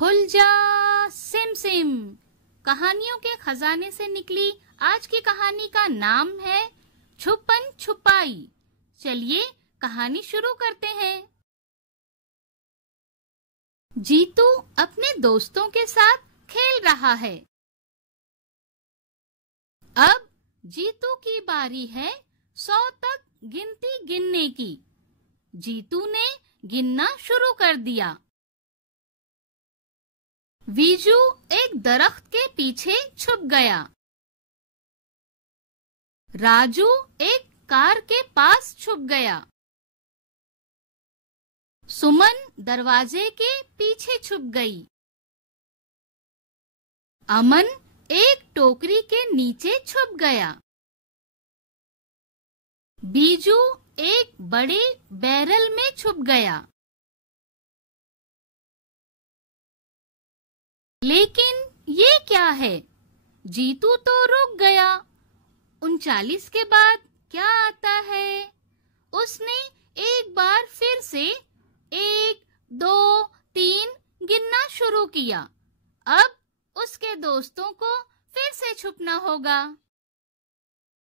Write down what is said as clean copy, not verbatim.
खुल जा SIM SIM. कहानियों के खजाने से निकली आज की कहानी का नाम है छुपन छुपाई। चलिए कहानी शुरू करते हैं। जीतू अपने दोस्तों के साथ खेल रहा है। अब जीतू की बारी है 100 तक गिनती गिनने की। जीतू ने गिनना शुरू कर दिया। वीजू एक दरख्त के पीछे छुप गया। राजू एक कार के पास छुप गया। सुमन दरवाजे के पीछे छुप गई। अमन एक टोकरी के नीचे छुप गया। बीजू एक बड़े बैरल में छुप गया। लेकिन ये क्या है? जीतू तो रुक गया। 39 के बाद क्या आता है? उसने एक बार फिर से 1, 2, 3 गिनना शुरू किया। अब उसके दोस्तों को फिर से छुपना होगा।